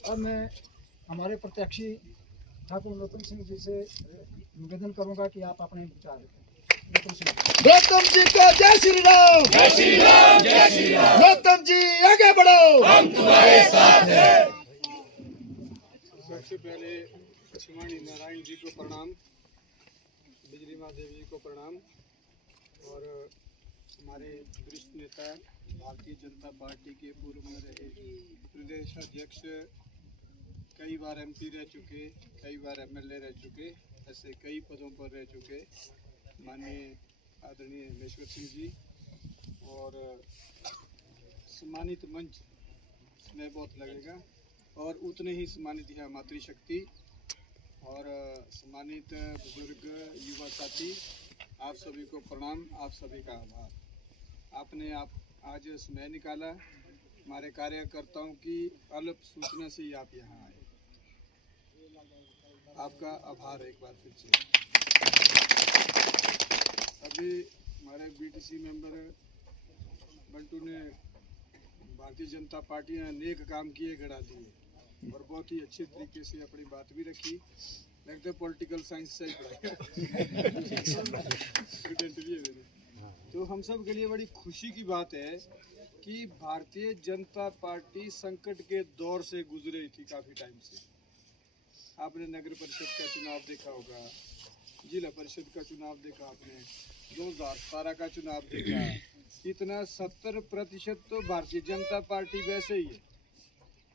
अब मैं हमारे प्रत्याशी ठाकुर नरोत्तम सिंह जी से निवेदन करूंगा कि आप अपने विचार रखें। नरोत्तम जी को जय श्री राम, जय श्री राम, जय श्री राम। नरोत्तम जी आगे बढ़ो, हम तुम्हारे साथ हैं। सबसे पहले लक्ष्मणी नारायण जी को प्रणाम, बिजली माँ देवी को प्रणाम और हमारे वरिष्ठ नेता भारतीय जनता पार्टी के पूर्व में रहे प्रदेश अध्यक्ष, कई बार एमपी रह चुके, कई बार एमएलए रह चुके, ऐसे कई पदों पर रह चुके माननीय आदरणीय महेश्वर सिंह जी और सम्मानित मंच में बहुत लगेगा और उतने ही सम्मानित है मातृशक्ति और सम्मानित बुजुर्ग युवा साथी, आप सभी को प्रणाम, आप सभी का आभार। आपने आज समय निकाला, हमारे कार्यकर्ताओं की अल्प सूचना से ही आप यहाँ आए, आपका आभार एक बार फिर से। अभी हमारे बीटीसी मेंबर बंटू ने भारतीय जनता पार्टी ने अनेक काम किए, गढ़ा दिए और बहुत ही अच्छे तरीके से अपनी बात भी रखी। लगता है पॉलिटिकल साइंस से ही पढ़ाई स्टूडेंट भी है मेरे। तो हम सब के लिए बड़ी खुशी की बात है कि भारतीय जनता पार्टी संकट के दौर से गुजर रही थी काफ़ी टाइम से। आपने नगर परिषद का चुनाव देखा होगा, जिला परिषद का चुनाव देखा, आपने 2017 का चुनाव देखा। इतना 70% तो भारतीय जनता पार्टी वैसे ही है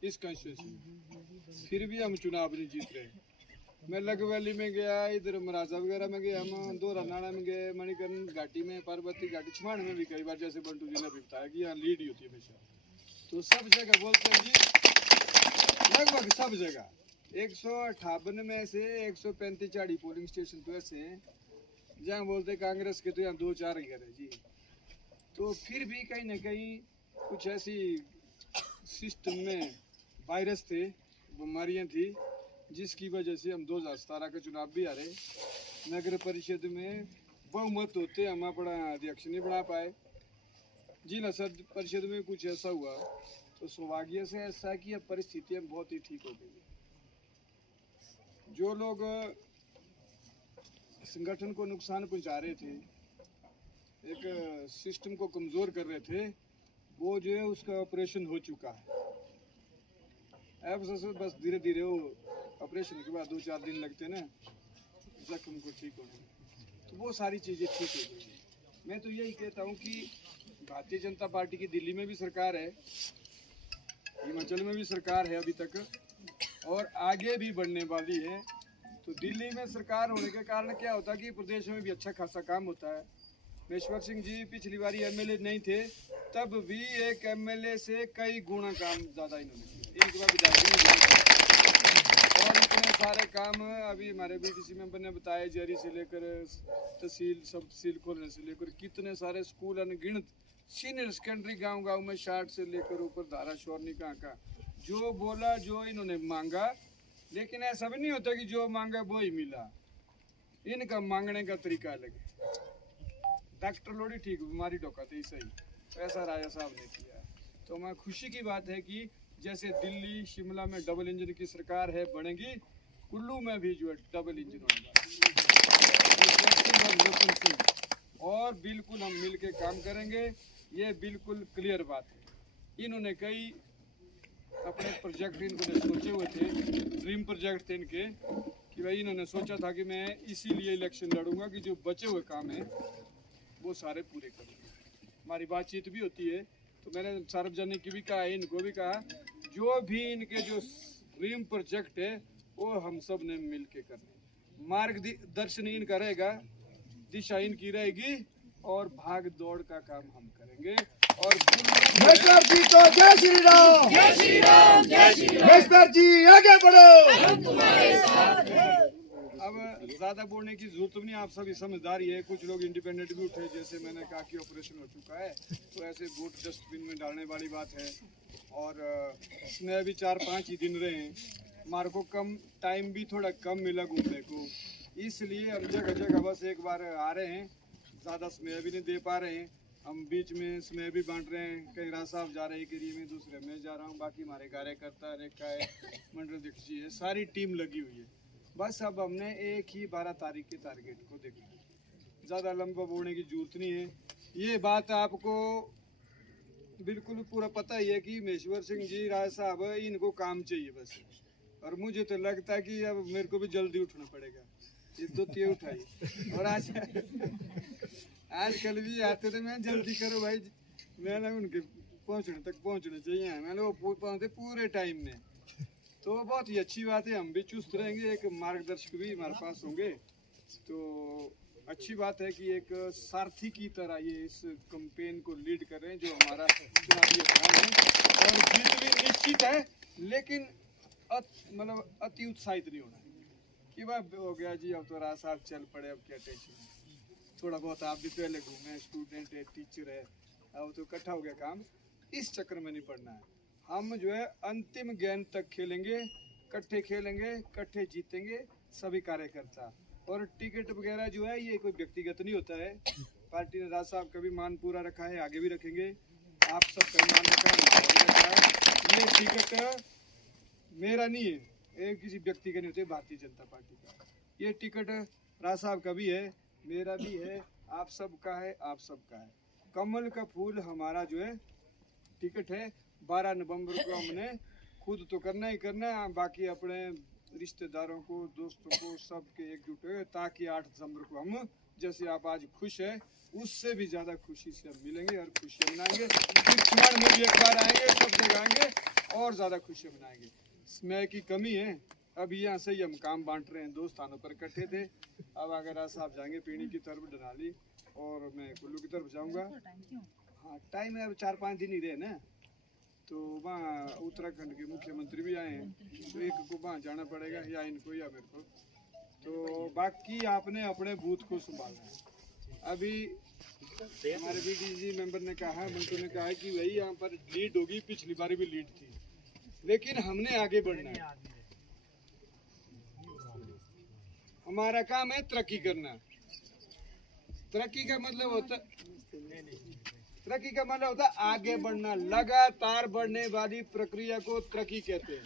इस कंस्टिट्यूंसी में, फिर भी हम चुनाव नहीं जीत रहे। मैं लगवैली में गया, इधर महाराजा वगैरह में गया, हम दोरा नाड़ा में गए, मणिकर्ण घाटी में, पार्वती घाटी, छमाण में भी कई बार, जैसे बंटू जी ने भी बताया कि यहाँ लीड ही होती है हमेशा। तो सब जगह बोलते हैं जी, लगभग सब जगह 158 में से 135 पोलिंग स्टेशन तो ऐसे हैं जहाँ बोलते कांग्रेस के तो यहाँ 2-4 घर है जी। तो फिर भी कहीं ना कहीं कुछ ऐसी सिस्टम में वायरस थे, बीमारियाँ थी, जिसकी वजह से हम 2017 का चुनाव भी हारे। नगर परिषद में बहुमत होते हम अपना अध्यक्ष नहीं बना पाए। जिला परिषद में कुछ ऐसा हुआ, तो सौभाग्य से ऐसा कि अब परिस्थितियाँ बहुत ही ठीक हो गई। जो लोग संगठन को नुकसान पहुंचा रहे थे, एक सिस्टम को कमज़ोर कर रहे थे, वो जो है उसका ऑपरेशन हो चुका है। अब बस धीरे धीरे वो ऑपरेशन के बाद 2-4 दिन लगते ना जख्म को ठीक होने में, तो वो सारी चीज़ें ठीक हो गई। मैं तो यही कहता हूँ कि भारतीय जनता पार्टी की दिल्ली में भी सरकार है, हिमाचल में भी सरकार है अभी तक, और आगे भी बढ़ने वाली है। तो दिल्ली में सरकार होने के कारण क्या होता है कि प्रदेश में भी अच्छा खासा काम होता है। महेश्वर सिंह जी पिछली बारी एमएलए नहीं थे, तब भी एक एमएलए से कई गुना काम ज़्यादा इन्होंने किया, एक बार विधायक और इतने सारे काम अभी हमारे बीटीसी मेंबर ने बताया, जेरी से लेकर तहसील, सब तहसील खोलने से लेकर कितने सारे स्कूल अनगिनत, सीनियर सेकेंडरी गांव में 60 से लेकर ऊपर धारा शोरनी का जो बोला, जो इन्होंने मांगा। लेकिन ऐसा भी नहीं होता कि जो मांगा वो ही मिला, इनका मांगने का तरीका अलग है। डॉक्टर लोड़ी ठीक, बीमारी ढोकाते ही सही, ऐसा राजा साहब ने किया। तो मैं खुशी की बात है कि जैसे दिल्ली शिमला में डबल इंजन की सरकार है, बनेगी, कुल्लू में भी जो है डबल इंजन होने वाला, और बिल्कुल हम मिल के काम करेंगे, ये बिल्कुल क्लियर बात है। इन्होंने कई अपने प्रोजेक्ट इन्होंने सोचे हुए थे, ड्रीम प्रोजेक्ट थे इनके, कि भाई इन्होंने सोचा था कि मैं इसीलिए इलेक्शन लड़ूंगा कि जो बचे हुए काम हैं वो सारे पूरे करूँगा। हमारी बातचीत भी होती है, तो मैंने सार्वजनिक की भी कहा, इनको भी कहा, जो भी इनके जो ड्रीम प्रोजेक्ट है वो हम सब ने मिल के करने। मार्गदर्शन इनका रहेगा, दिशा इनकी रहेगी, और भाग दौड़ का काम हम करेंगे। और महेश्वर जी को जय श्री राम, जय श्री राम, जय श्री राम। महेश्वर जी आगे बढ़ो, हम तुम्हारे साथ हैं। अब ज़्यादा बोलने की जरूरत नहीं, आप सभी समझदारी है। कुछ लोग इंडिपेंडेंट भी उठे, जैसे मैंने कहा कि ऑपरेशन हो चुका है, तो ऐसे वोट डस्टबिन में डालने वाली बात है। और इसमें अभी 4-5 ही दिन रहे हैं, हमारे को कम टाइम भी थोड़ा कम मिला घूमने को, इसलिए हम जगह जगह बस एक बार आ रहे हैं, ज़्यादा समय भी नहीं दे पा रहे हैं। हम बीच में समय भी बांट रहे हैं, कहीं राज साहब जा रहे हैं एरिया में, दूसरे मैं जा रहा हूँ, बाकी हमारे कार्यकर्ता रेखा है, मंडल अध्यक्ष जी है, सारी टीम लगी हुई है। बस अब हमने एक ही 12 तारीख के टारगेट को देखना है, ज़्यादा लंबा बोलने की जरूरत नहीं है। ये बात आपको बिल्कुल पूरा पता ही है कि महेश्वर सिंह जी राय साहब इनको काम चाहिए बस, और मुझे तो लगता है कि अब मेरे को भी जल्दी उठना पड़ेगा। ये तो ते उठाई और आज कल भी आते थे, मैं जल्दी करो भाई, मैंने उनके पहुंचने तक पहुंचना चाहिए, मैंने वो पहुंचे पूरे टाइम में, तो बहुत ही अच्छी बात है। हम भी चुस्त रहेंगे, एक मार्गदर्शक भी हमारे पास होंगे, तो अच्छी बात है कि एक सारथी की तरह ये इस कैंपेन को लीड कर रहे हैं, जो हमारा चुनावी अभियान है। और जीत भी निश्चित है, लेकिन मतलब अति उत्साहित नहीं होना कि वह हो गया जी अब तो राज साहब चल पड़े, अब क्या टेंशन है। थोड़ा बहुत आप भी पहले घूमे, स्टूडेंट है, टीचर है, अब तो इकट्ठा हो गया काम, इस चक्कर में नहीं पड़ना है। हम जो है अंतिम गेंद तक खेलेंगे, इकट्ठे खेलेंगे, इकट्ठे जीतेंगे सभी कार्यकर्ता। और टिकट वगैरह जो है ये कोई व्यक्तिगत नहीं होता है, पार्टी ने राज साहब का भी मान पूरा रखा है, आगे भी रखेंगे, आप सबका मान रखा है। ये टिकट मेरा नहीं है, ये किसी व्यक्ति का नहीं होता, भारतीय जनता पार्टी का। ये टिकट राज साहब का भी है, मेरा भी है, आप सबका है, आप सबका है। कमल का फूल हमारा जो है टिकट है। 12 नवंबर को हमने खुद तो करना ही करना है, बाकी अपने रिश्तेदारों को, दोस्तों को, सबके एकजुट है, ताकि 8 दिसंबर को हम, जैसे आप आज खुश है, उससे भी ज़्यादा खुशी से हम मिलेंगे और खुशियाँ मनाएंगे। फिर चुनाव में भी एक बार आएंगे, सब जगह आएंगे और ज़्यादा खुशियाँ मनाएंगे। समय की कमी है, अभी यहाँ से ही हम काम बांट रहे हैं, 2 स्थानों पर इकट्ठे थे। अब अगर आज साहब जाएंगे पीणी की तरफ, डनाली, और मैं कुल्लू की तरफ जाऊँगा। हाँ, टाइम है, अब 4-5 दिन ही रहे ना, तो वहाँ उत्तराखंड के मुख्यमंत्री भी आए हैं, तो एक को वहाँ जाना पड़ेगा, या इनको या मेरे को। तो बाकी आपने अपने बूथ को संभालना है। अभी हमारे बीडीसी मेंबर ने कहा है, मंटू ने कहा है कि वही यहाँ पर लीड होगी, पिछली बार भी लीड थी, लेकिन हमने आगे बढ़ना है। हमारा काम है तरक्की करना। तरक्की का मतलब होता आगे बढ़ना, लगातार बढ़ने वाली प्रक्रिया को तरक्की कहते हैं।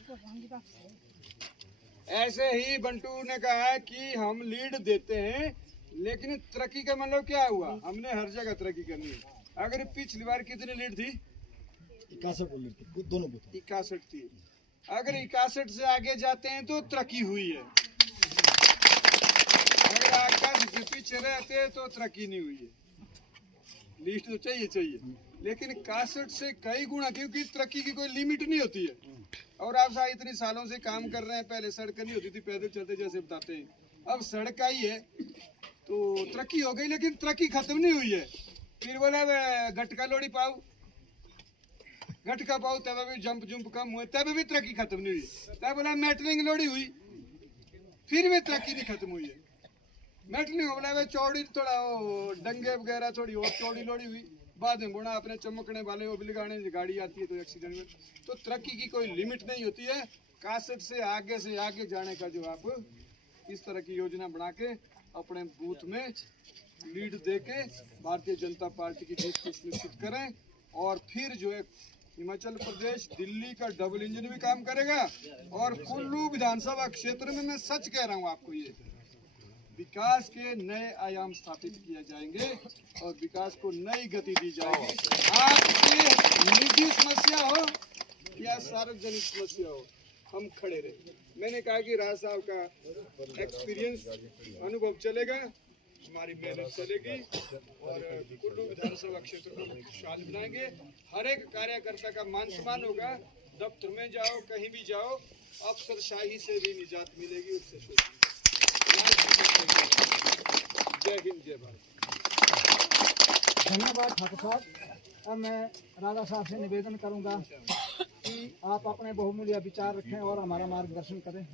ऐसे ही बंटू ने कहा कि हम लीड देते हैं, लेकिन तरक्की का मतलब क्या हुआ, हमने हर जगह तरक्की करनी है। अगर पिछली बार कितनी लीड थी, 61 दोनों बूथ 61 थी। अगर 61 से आगे जाते हैं तो तरक्की हुई है, अगर 61 से पीछे रहते तो तरक्की नहीं हुई है। लिस्ट तो चाहिए, लेकिन 61 से कई गुना, क्योंकि तरक्की की कोई लिमिट नहीं होती है। और आप साहब इतने सालों से काम कर रहे हैं, पहले सड़क नहीं होती थी, पैदल चलते जैसे बताते हैं, अब सड़क आई है तो तरक्की हो गई, लेकिन तरक्की खत्म नहीं हुई है। फिर बोला गटका लोड़ी पाओ, गटका पाओ, तब भी जंप कम हुए, तब भी तरक्की खत्म नहीं हुई। तब बोला मेटलिंग लोड़ी हुई, फिर भी तरक्की नहीं खत्म हुई है। मेटलिंग हो बोला चौड़ी, थोड़ा डंगे वगैरह थोड़ी और चौड़ी लोड़ी हुई, बाद में बोला अपने चमकने वाले वो बिलगाने गाड़ी आती है तो एक्सीडेंट में। तो तरक्की की कोई लिमिट नहीं होती है। 61 से आगे जाने का जो आप इस तरह की योजना बना के अपने बूथ में लीड देके भारतीय जनता पार्टी की जीत को सुनिश्चित करें, और फिर जो है हिमाचल प्रदेश दिल्ली का डबल इंजन भी काम करेगा। और कुल्लू विधानसभा क्षेत्र में मैं सच कह रहा हूँ आपको, ये विकास के नए आयाम स्थापित किए जाएंगे और विकास को नई गति दी जाएगी। आपकी निजी समस्या हो या सार्वजनिक समस्या हो, हम खड़े रहे। मैंने कहा कि राज साहब का एक्सपीरियंस, अनुभव चलेगा, हमारी मेहनत चलेगी, और कुल्लू विधानसभा क्षेत्र को खुशहाल बनाएंगे। हर एक कार्यकर्ता का मान सम्मान होगा, दफ्तर में जाओ, कहीं भी जाओ, अफसरशाही से भी निजात मिलेगी, उससे सोचिए। जय हिंद, जय भारत। धन्यवाद ठाकुर साहब। अब मैं राजा साहब से निवेदन करूंगा कि आप अपने बहुमूल्य विचार रखें और हमारा मार्गदर्शन करें।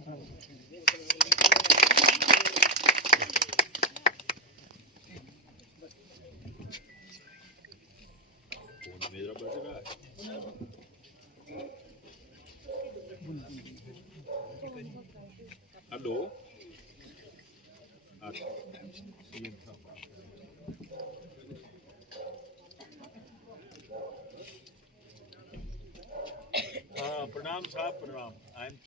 हेलो, प्रणाम साहब प्रणाम। I am